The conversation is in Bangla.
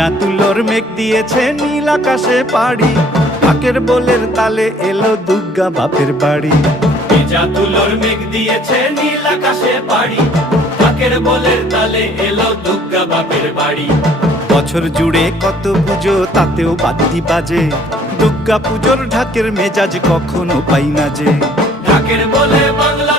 ভেজা তুলোর মেঘ দিয়েছে নীল আকাশে পাড়ি, ঢাকের বোলের তালে এলো দুর্গা বাপের বাড়ি। ভেজা তুলোর মেঘ দিয়েছে নীল আকাশে পাড়ি, ঢাকের বোলের তালে এলো দুর্গা বাপের বাড়ি। বছর জুড়ে কত পুজো তাতেও বাদ্যি বাজে, দুর্গা পুজোর ঢাকের মেজাজ কখনো পাই না যে। ঢাকের বোলে বাংলা